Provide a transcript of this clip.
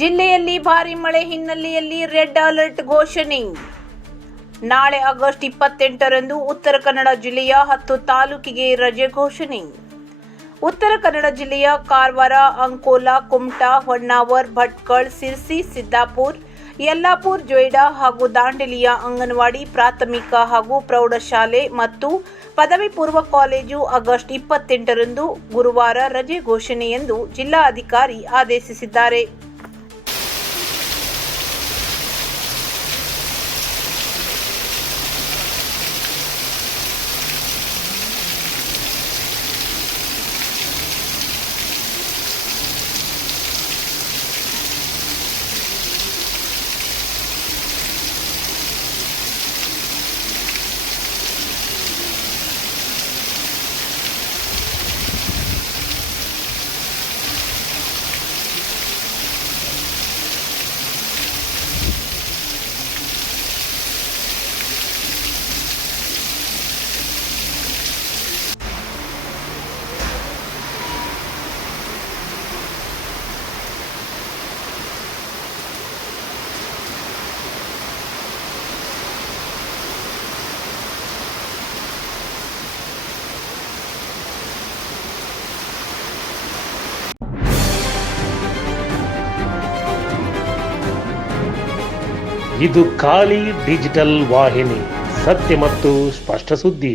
ಜಿಲ್ಲೆಯಲ್ಲಿ ಭಾರೀ ಮಳೆ ಹಿನ್ನೆಲೆಯಲ್ಲಿ ರೆಡ್ ಅಲರ್ಟ್ ಘೋಷಣೆ. ನಾಳೆ ಆಗಸ್ಟ್ 28ರಂದು ಉತ್ತರ ಕನ್ನಡ ಜಿಲ್ಲೆಯ 10 ತಾಲೂಕಿಗೆ ರಜೆ ಘೋಷಣೆ. ಉತ್ತರ ಕನ್ನಡ ಜಿಲ್ಲೆಯ ಕಾರವಾರ, ಅಂಕೋಲಾ, ಕುಮಟಾ, ಹೊನ್ನಾವರ, ಭಟ್ಕಳ, ಸಿರ್ಸಿ, ಸಿದ್ದಾಪುರ, ಯಲ್ಲಾಪುರ, ಜೊಯ್ಡಾ ಹಾಗೂ ದಾಂಡೇಲಿಯ ಅಂಗನವಾಡಿ, ಪ್ರಾಥಮಿಕ ಹಾಗೂ ಪ್ರೌಢಶಾಲೆ ಮತ್ತು ಪದವಿ ಪೂರ್ವ ಕಾಲೇಜು ಆಗಸ್ಟ್ 28ರಂದು ಗುರುವಾರ ರಜೆ ಘೋಷಣೆ ಎಂದು ಜಿಲ್ಲಾಧಿಕಾರಿ ಆದೇಶಿಸಿದ್ದಾರೆ. ಇದು ಖಾಲಿ ಡಿಜಿಟಲ್ ವಾಹಿನಿ, ಸತ್ಯ ಮತ್ತು ಸ್ಪಷ್ಟ ಸುದ್ದಿ.